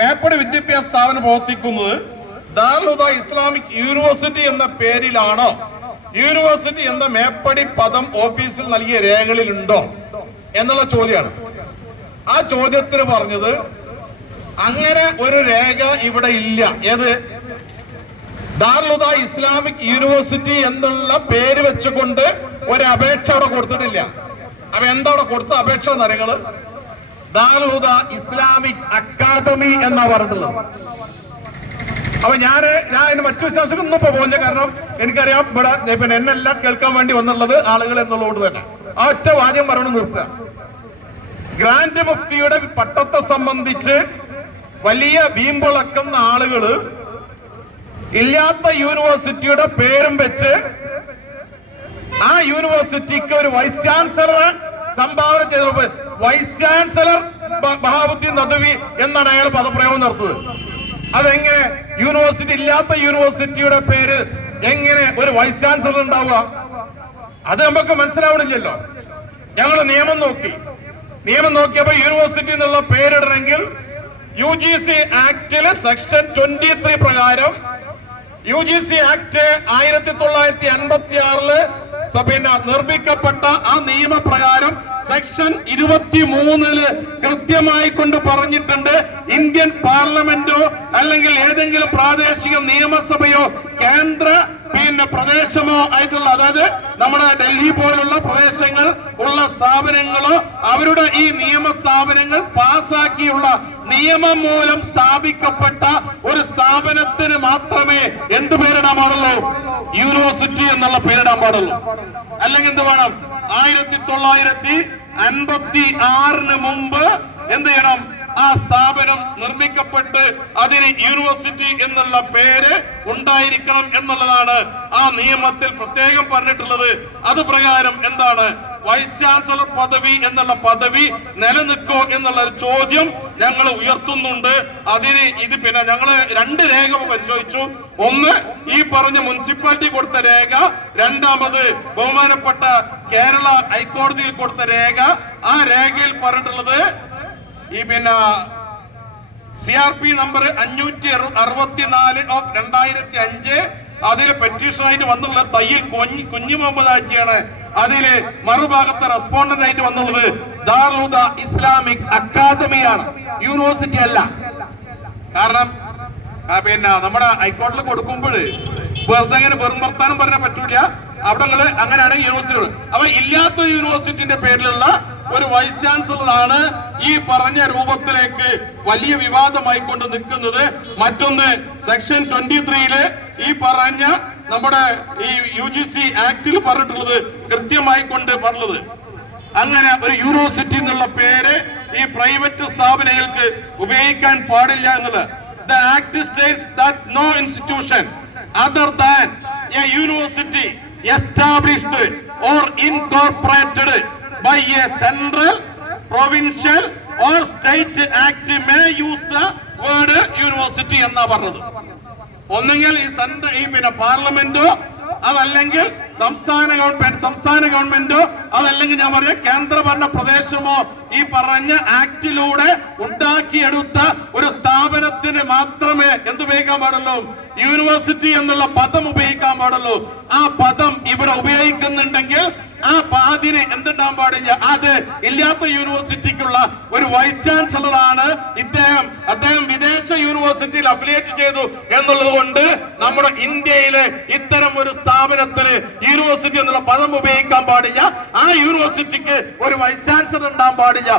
മേപ്പടി വിദ്യാഭ്യാസ സ്ഥാപനം പ്രവർത്തിക്കുന്നത് ദാർലുദ ഇസ്ലാമിക് യൂണിവേഴ്സിറ്റി എന്ന പേരിലാണോ. യൂണിവേഴ്സിറ്റി എന്ന മേപ്പടി പദം ഓഫീസിൽ നൽകിയ രേഖകളിലുണ്ടോ എന്നുള്ള ചോദ്യമാണ്. ആ ചോദ്യത്തിന് പറഞ്ഞത് അങ്ങനെ ഒരു രേഖ ഇവിടെ ഇല്ല. ഏത്? ദാർലുദ ഇസ്ലാമിക് യൂണിവേഴ്സിറ്റി എന്നുള്ള പേര് വെച്ചുകൊണ്ട് ഒരു അപേക്ഷ അവിടെ കൊടുത്തിട്ടില്ല. അപ്പൊ എന്താ അവിടെ കൊടുത്ത അപേക്ഷ നിരങ്ങൾ ദാർലുദ ഇസ്ലാമിക് അക്കാദമി എന്നാ പറഞ്ഞിട്ടുള്ളത്. അപ്പൊ ഞാൻ ഞാൻ അതിന് മറ്റു വിശ്വാസങ്ങളൊന്നും ഇപ്പൊ പോകുന്നില്ല കാരണം എനിക്കറിയാം ഇവിടെ പിന്നെ എന്നെല്ലാം കേൾക്കാൻ വേണ്ടി വന്നുള്ളത് ആളുകൾ എന്നുള്ളതുകൊണ്ട് തന്നെ. ആ ഒറ്റ വാദ്യം പറഞ്ഞു നിർത്തുക. ഗ്രാൻഡ് മുഫ്തിയുടെ പട്ടത്തെ സംബന്ധിച്ച് വലിയ വീമ്പിളക്കുന്ന ആളുകൾ ഇല്ലാത്ത യൂണിവേഴ്സിറ്റിയുടെ പേരും വെച്ച് ആ യൂണിവേഴ്സിറ്റിക്ക് ഒരു വൈസ് ചാൻസലറെ സംഭാവന ചെയ്ത വൈസ് ചാൻസലർ ബഹാബുദ്ദീൻ നദവി എന്നാണ് അയാൾ പദപ്രയോഗം നടത്തുന്നത്. അതെങ്ങനെ യൂണിവേഴ്സിറ്റി ഇല്ലാത്ത യൂണിവേഴ്സിറ്റിയുടെ പേര് എങ്ങനെ ഒരു വൈസ് ചാൻസലർ ഉണ്ടാവുക? അത് നമുക്ക് മനസ്സിലാവണില്ലല്ലോ. ഞങ്ങൾ നിയമം നോക്കി. നിയമം നോക്കിയപ്പോ യൂണിവേഴ്സിറ്റി എന്നുള്ള പേരിടണമെങ്കിൽ യു ജി സി ആക്ടിലെ സെക്ഷൻ ട്വന്റി ത്രീ പ്രകാരം യു ജി സി ആക്ട് ആയിരത്തി തൊള്ളായിരത്തി അൻപത്തി ആറിൽ പിന്നെ നിർമ്മിക്കപ്പെട്ട ആ നിയമപ്രകാരം സെക്ഷൻ ഇരുപത്തി മൂന്നിൽ കൃത്യമായി കൊണ്ട് പറഞ്ഞിട്ടുണ്ട് ഇന്ത്യൻ പാർലമെന്റോ അല്ലെങ്കിൽ ഏതെങ്കിലും പ്രാദേശിക നിയമസഭയോ കേന്ദ്ര പിന്നെ പ്രദേശമോ ആയിട്ടുള്ള അതായത് നമ്മുടെ ഡൽഹി പോലുള്ള പ്രദേശങ്ങൾ ഉള്ള സ്ഥാപനങ്ങളോ അവരുടെ ഈ നിയമ പാസാക്കിയുള്ള നിയമം മൂലം സ്ഥാപിക്കപ്പെട്ട ഒരു സ്ഥാപനത്തിന് മാത്രമേ എന്ത് പേരിടാൻ പാടുള്ളൂ? യൂണിവേഴ്സിറ്റി എന്നുള്ള പേരിടാൻ പാടുള്ളൂ. അല്ലെങ്കിൽ എന്ത് വേണം? ആയിരത്തി തൊള്ളായിരത്തി അൻപത്തി ആറിന് മുമ്പ് എന്ത് ചെയ്യണം? ആ സ്ഥാപനം നിർമ്മിക്കപ്പെട്ട് അതിന് യൂണിവേഴ്സിറ്റി എന്നുള്ള പേര് ഉണ്ടായിരിക്കണം എന്നുള്ളതാണ് ആ നിയമത്തിൽ പ്രത്യേകം പറഞ്ഞിട്ടുള്ളത്. അത് പ്രകാരം എന്താണ്? വൈസ് ചാൻസലർ പദവി എന്നുള്ള പദവി നിലനിൽക്കോ എന്നുള്ള ഒരു ചോദ്യം ഞങ്ങൾ ഉയർത്തുന്നുണ്ട്. അതിന് ഇത് പിന്നെ ഞങ്ങൾ രണ്ട് രേഖ പരിശോധിച്ചു. ഒന്ന് ഈ പറഞ്ഞ മുനിസിപ്പാലിറ്റി കൊടുത്ത രേഖ. രണ്ടാമത് ബഹുമാനപ്പെട്ട കേരള ഹൈക്കോടതിയിൽ കൊടുത്ത രേഖ. ആ രേഖയിൽ പറഞ്ഞിട്ടുള്ളത് ഈ പിന്നെ സി ആർ പി നമ്പർ അഞ്ഞൂറ്റി അറുപത്തിനാല് ഓഫ് രണ്ടായിരത്തി അഞ്ച് അതിൽ പെറ്റീഷനായിട്ട് വന്നുള്ള തയ്യിൽ കുഞ്ഞ് മുഹമ്മദ് ആച്ചിയാണ് അതിൽ മറുഭാഗത്ത് റെസ്പോണ്ടന്റ് ആയിട്ട് വന്നുള്ളത് ദാറുദ ഇസ്ലാമിക് അക്കാദമിയാണ്. യൂണിവേഴ്സിറ്റി അല്ല. കാരണം പിന്നെ നമ്മുടെ ഹൈക്കോടതിയിൽ കൊടുക്കുമ്പോൾ വെറുതെ അങ്ങനെ വെറും വർത്താനം പറഞ്ഞാൽ പറ്റൂല. അവിടെ അങ്ങനെയാണ് യൂണിവേഴ്സിറ്റി അപ്പൊ ഇല്ലാത്തൊരു യൂണിവേഴ്സിറ്റിന്റെ പേരിലുള്ള ഒരു വൈസ് ചാൻസലറാണ് ഈ പറഞ്ഞ രൂപത്തിലേക്ക് വലിയ വിവാദമായി കൊണ്ട് നിൽക്കുന്നത്. മറ്റൊന്ന് സെക്ഷൻ ട്വന്റി ത്രീയിൽ ഈ പറഞ്ഞ നമ്മുടെ ഈ യു ജി സി ആക്ടിൽ പറഞ്ഞിട്ടുള്ളത് കൃത്യമായി കൊണ്ട് പറഞ്ഞത്. അങ്ങനെ ഒരു യൂണിവേഴ്സിറ്റി എന്നുള്ള പേര് ഈ പ്രൈവറ്റ് സ്ഥാപനങ്ങൾക്ക് ഉപയോഗിക്കാൻ പാടില്ല എന്നുള്ളത്. The act states that no institution other than a university established or incorporated by a central provincial or state act may use the word university എന്നാ പറഞ്ഞത്? ഒന്നുകിൽ ഈ സെൻട്രൽ ഈ പിന്നെ പാർലമെന്റോ അതല്ലെങ്കിൽ സംസ്ഥാന ഗവൺമെന്റ് സംസ്ഥാന ഗവൺമെന്റോ അതല്ലെങ്കിൽ ഞാൻ പറഞ്ഞ കേന്ദ്രഭരണ പ്രദേശമോ ഈ പറഞ്ഞ ആക്ടിലൂടെ ഉണ്ടാക്കിയെടുത്ത ഒരു സ്ഥാപനത്തിന് മാത്രമേ എന്തുപയോഗിക്കാൻ പാടുള്ളൂ? യൂണിവേഴ്സിറ്റി എന്നുള്ള പദം ഉപയോഗിക്കാൻ പാടുള്ളൂ. ആ പദം ഇവിടെ ഉപയോഗിക്കുന്നുണ്ടെങ്കിൽ ആ പാതിനെ എന്തുണ്ടാകാൻ പാടില്ല. അത് ഇല്ലാത്ത യൂണിവേഴ്സിറ്റിക്കുള്ള ഒരു വൈസ് ഇദ്ദേഹം അദ്ദേഹം വിദേശ യൂണിവേഴ്സിറ്റിയിൽ അഫിലിയേറ്റ് ചെയ്തു എന്നുള്ളത് കൊണ്ട് നമ്മുടെ ഇന്ത്യയിലെ ഇത്തരം ഒരു സ്ഥാപനത്തിന് യൂണിവേഴ്സിറ്റി എന്നുള്ള പദം ഉപയോഗിക്കാൻ പാടില്ല. ആ യൂണിവേഴ്സിറ്റിക്ക് ഒരു വൈസ് ചാൻസലർ ഉണ്ടാകാൻ പാടില്ല.